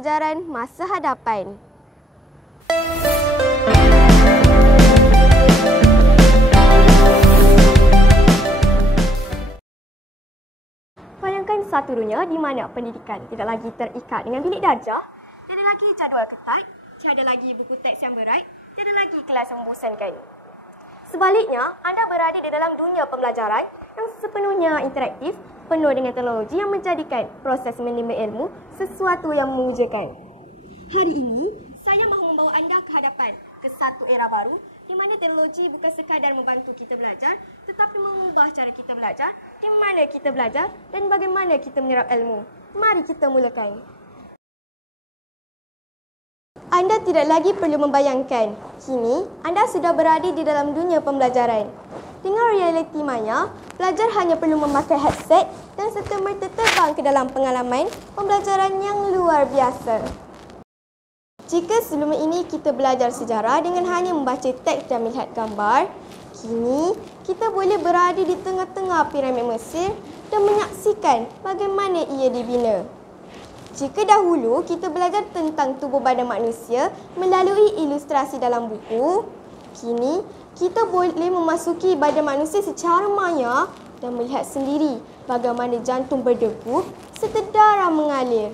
pembelajaran masa hadapan. Bayangkan satu dunia di mana pendidikan tidak lagi terikat dengan bilik darjah, tiada lagi jadual ketat, tiada lagi buku teks yang berat, tiada lagi kelas yang membosankan. Sebaliknya, anda berada di dalam dunia pembelajaran yang sepenuhnya interaktif, penuh dengan teknologi yang menjadikan proses menimba ilmu sesuatu yang memujakan. Hari ini, saya mahu membawa anda ke hadapan ke satu era baru di mana teknologi bukan sekadar membantu kita belajar, tetapi mengubah cara kita belajar, di mana kita belajar dan bagaimana kita menyerap ilmu. Mari kita mulakan. Anda tidak lagi perlu membayangkan. Kini, anda sudah berada di dalam dunia pembelajaran. Dengan realiti maya, pelajar hanya perlu memakai headset dan serta-merta terbang ke dalam pengalaman pembelajaran yang luar biasa. Jika sebelum ini kita belajar sejarah dengan hanya membaca teks dan melihat gambar, kini kita boleh berada di tengah-tengah piramid Mesir dan menyaksikan bagaimana ia dibina. Jika dahulu kita belajar tentang tubuh badan manusia melalui ilustrasi dalam buku, kini kita boleh memasuki badan manusia secara maya dan melihat sendiri bagaimana jantung berdegup serta darah mengalir.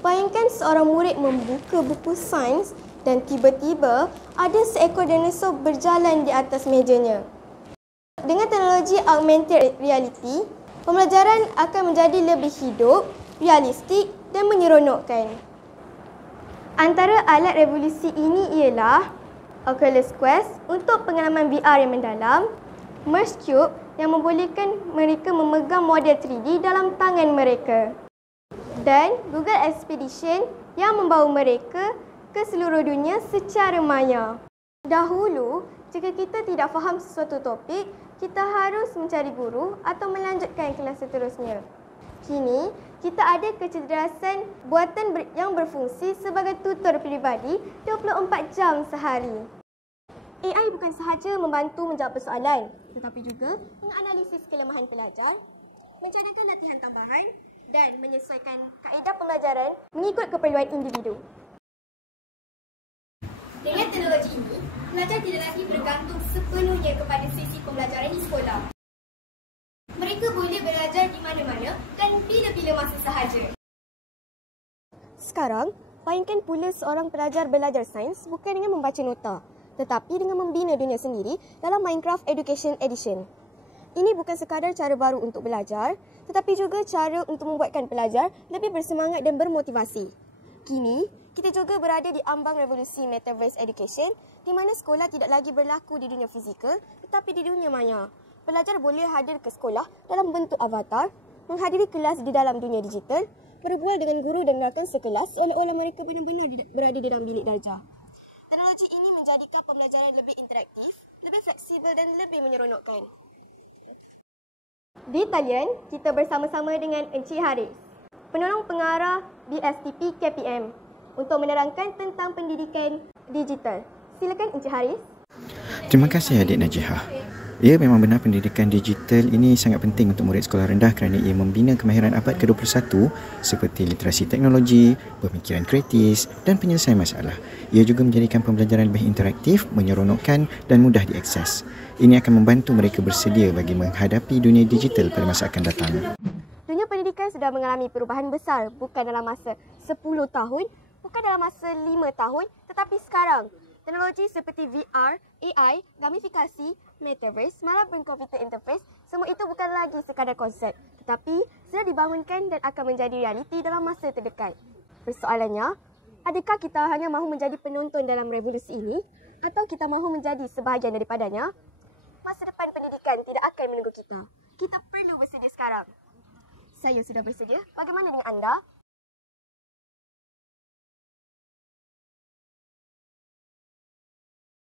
Bayangkan seorang murid membuka buku sains dan tiba-tiba ada seekor dinosaur berjalan di atas mejanya. Dengan teknologi augmented reality, pembelajaran akan menjadi lebih hidup, realistik dan menyeronokkan. Antara alat revolusi ini ialah Oculus Quest untuk pengalaman VR yang mendalam, Merge Cube yang membolehkan mereka memegang model 3D dalam tangan mereka, dan Google Expedition yang membawa mereka ke seluruh dunia secara maya. Dahulu, jika kita tidak faham sesuatu topik, kita harus mencari guru atau melanjutkan kelas seterusnya. Kini, kita ada kecerdasan buatan yang berfungsi sebagai tutor peribadi 24 jam sehari. AI bukan sahaja membantu menjawab persoalan, tetapi juga menganalisis kelemahan pelajar, mencadangkan latihan tambahan dan menyesuaikan kaedah pembelajaran mengikut keperluan individu. Dengan teknologi ini, pelajar tidak lagi bergantung sepenuhnya kepada sesi pembelajaran di sekolah. Mereka boleh belajar di mana-mana dan bila-bila masa sahaja. Sekarang, bayangkan pula seorang pelajar belajar sains bukan dengan membaca nota, tetapi dengan membina dunia sendiri dalam Minecraft Education Edition. Ini bukan sekadar cara baru untuk belajar, tetapi juga cara untuk membuatkan pelajar lebih bersemangat dan bermotivasi. Kini, kita juga berada di ambang revolusi Metaverse Education, di mana sekolah tidak lagi berlaku di dunia fizikal, tetapi di dunia maya. Pelajar boleh hadir ke sekolah dalam bentuk avatar, menghadiri kelas di dalam dunia digital, berbual dengan guru dan rakan sekelas seolah-olah mereka benar-benar berada di dalam bilik darjah. Teknologi ini menjadikan pembelajaran lebih interaktif, lebih fleksibel dan lebih menyeronokkan. Di talian, kita bersama-sama dengan Encik Haris, penolong pengarah BSTP KPM, untuk menerangkan tentang pendidikan digital. Silakan Encik Haris. Terima kasih Adik Najihah. Ya, memang benar pendidikan digital ini sangat penting untuk murid sekolah rendah kerana ia membina kemahiran abad ke-21 seperti literasi teknologi, pemikiran kritis dan penyelesaian masalah. Ia juga menjadikan pembelajaran lebih interaktif, menyeronokkan dan mudah diakses. Ini akan membantu mereka bersedia bagi menghadapi dunia digital pada masa akan datang. Dunia pendidikan sudah mengalami perubahan besar, bukan dalam masa 10 tahun, bukan dalam masa 5 tahun, tetapi sekarang. Teknologi seperti VR, AI, gamifikasi, Metaverse, maupun computer interface, semua itu bukan lagi sekadar konsep, tetapi sudah dibangunkan dan akan menjadi realiti dalam masa terdekat. Persoalannya, adakah kita hanya mahu menjadi penonton dalam revolusi ini atau kita mahu menjadi sebahagian daripadanya? Masa depan pendidikan tidak akan menunggu kita. Kita perlu bersedia sekarang. Saya sudah bersedia. Bagaimana dengan anda?